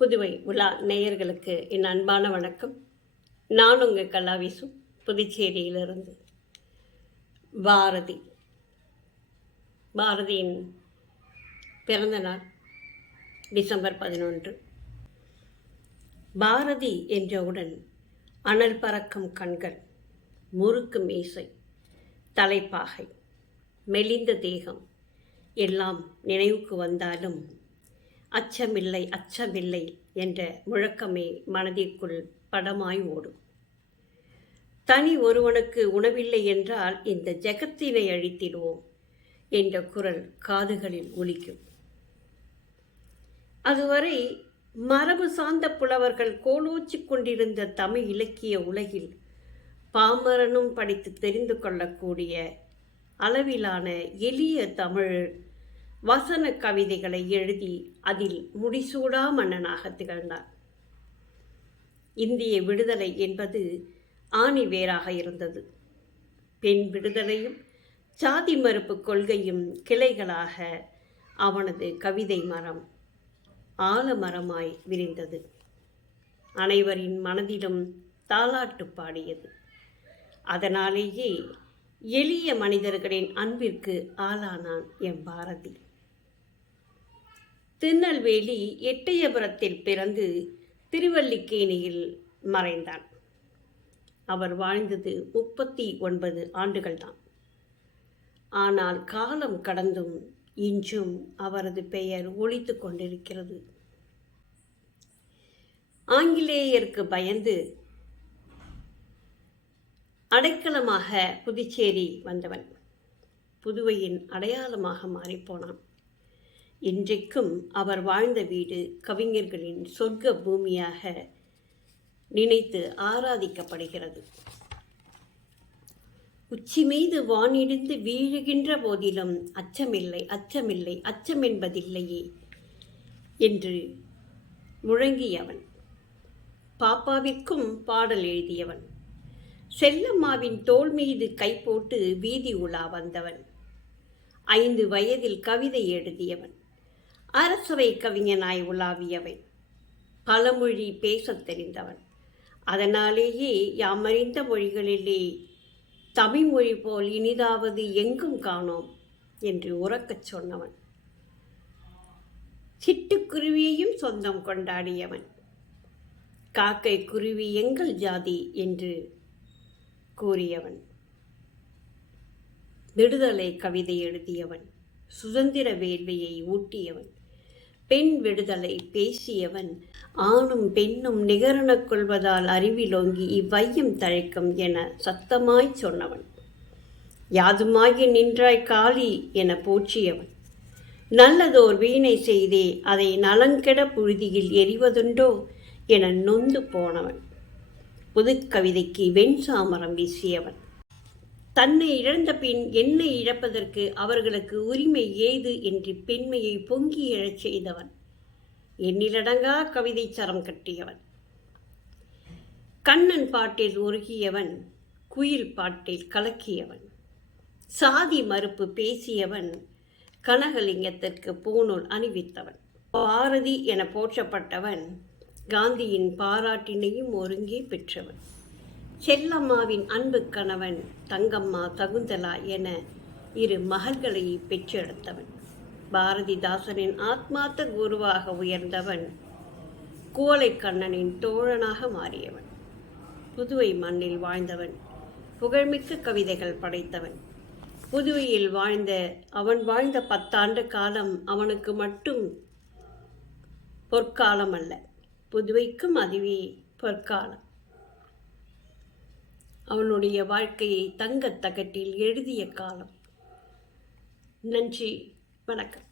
புதுவை உலா நேயர்களுக்கு என் அன்பான வணக்கம். நான் உங்கள் கலாவிசு புதுச்சேரியிலிருந்து. பாரதி. பாரதியின் பிறந்த நாள் டிசம்பர் பதினொன்று. பாரதி என்றவுடன் அனல் பறக்கும் கண்கள் முறுக்கு மீசை தலைப்பாகை மெலிந்த தேகம் எல்லாம் நினைவுக்கு வந்தாலும் அச்சமில்லை அச்சமில்லை என்ற முழக்கமே மனதிற்குள் படமாய் ஓடும். தனி ஒருவனுக்கு உணவில்லை என்றால் இந்த ஜெகத்தினை அழித்திடுவோம் என்ற குரல் காதுகளில் ஒலிக்கும். அதுவரை மரபு சார்ந்த புலவர்கள் கோலோச்சிக் கொண்டிருந்த தமிழ் இலக்கிய உலகில் பாமரனும் படித்து தெரிந்து கொள்ளக்கூடிய அளவிலான எளிய தமிழ் வசன கவிதைகளை எழுதி அதில் முடிசூடா மன்னனாக திகழ்ந்தார். இந்திய விடுதலை என்பது ஆணி வேராக இருந்தது. பெண் விடுதலையும் சாதி மறுப்பு கொள்கையும் கிளைகளாக அவனது கவிதை மரம் ஆலமரமாய் விரிந்தது. அனைவரின் மனதிலும் தாலாட்டு பாடியது. அதனாலேயே எளிய மனிதர்களின் அன்பிற்கு ஆளானான் என் பாரதி. திருநெல்வேலி எட்டயபுரத்தில் பிறந்து திருவல்லிக்கேணியில் மறைந்தான். அவர் வாழ்ந்தது முப்பத்தி ஒன்பது ஆண்டுகள்தான். ஆனால் காலம் கடந்தும் இன்றும் அவரது பெயர் ஒழித்து கொண்டிருக்கிறது. ஆங்கிலேயருக்கு பயந்து அடைக்கலமாக புதுச்சேரி வந்தவன். புதுவையின் அடையாளமாக மாறிப்போனான் இன்றைக்கும் அவர் வாழ்ந்த வீடு கவிஞர்களின் சொர்க்க பூமியாக நினைத்து ஆராதிக்கப்படுகிறது. உச்சி மீது வானிடிந்து வீழுகின்ற போதிலும் அச்சமில்லை அச்சமில்லை அச்சம் என்பதில்லையே என்று முழங்கியவன். பாப்பாவிற்கும் பாடல் எழுதியவன். செல்லம்மாவின் தோள் மீது கை போட்டு வீதி உலா வந்தவன். ஐந்து வயதில் கவிதை எழுதியவன். அரசவை கவிஞனாய் உலாவியவன். பலமொழி பேசத் தெரிந்தவன். அதனாலேயே யாமறிந்த மொழிகளிலே தமிழ்மொழி போல் இனிதாவது எங்கும் காணோம் என்று உறக்கச் சொன்னவன். சிட்டுக்குருவியையும் சொந்தம் கொண்டாடியவன். காக்கை குருவி எங்கள் ஜாதி என்று கூறியவன். விடுதலை கவிதை எழுதியவன். சுதந்திர வேள்வியை ஊட்டியவன். பெண் விடுதலை பேசியவன். ஆணும் பெண்ணும் நிகரணக் கொள்வதால் அறிவிலோங்கி இவ்வையும் தழைக்கும் என சத்தமாய் சொன்னவன். யாதுமாகி நின்றாய் காளி என போற்றியவன். நல்லதோர் வீணை செய்தே அதை நலங்கெட புழுதியில் எரிவதுண்டோ என நொந்து போனவன். புதுக்கவிதைக்கு வெண் சாமரம் வீசியவன். தன்னை இழந்த பின் என்னை இழப்பதற்கு அவர்களுக்கு உரிமை ஏது என்று பெண்மையை பொங்கி எழச் செய்தவன். எண்ணிலடங்கா கவிதை சரம் கட்டியவன். கண்ணன் பாட்டில் உருகியவன் குயில் பாட்டில் கலக்கியவன். சாதி மறுப்பு பேசியவன் கனகலிங்கத்திற்கு பூநூல் அணிவித்தவன். பாரதி என போற்றப்பட்டவன் காந்தியின் பாராட்டினையும் ஒருங்கே பெற்றவன். செல்லம்மாவின் அன்பு கணவன் தங்கம்மா தகுந்தலா என இரு மகள்களை பெற்றெடுத்தவன். பாரதிதாசனின் ஆத்மார்த்த குருவாக உயர்ந்தவன் கோலைக்கண்ணனின் தோழனாக மாறியவன். புதுவை மண்ணில் வாழ்ந்தவன். புகழ்மிக்க கவிதைகள் படைத்தவன். புதுவையில் வாழ்ந்த அவன் வாழ்ந்த பத்தாண்டு காலம் அவனுக்கு மட்டும் பொற்காலம் அல்ல. புதுவைக்கும் அதுவே பொற்காலம். அவனுடைய வாழ்க்கையை தங்கத் தகட்டில் எழுதிய காலம். நன்றி வணக்கம்.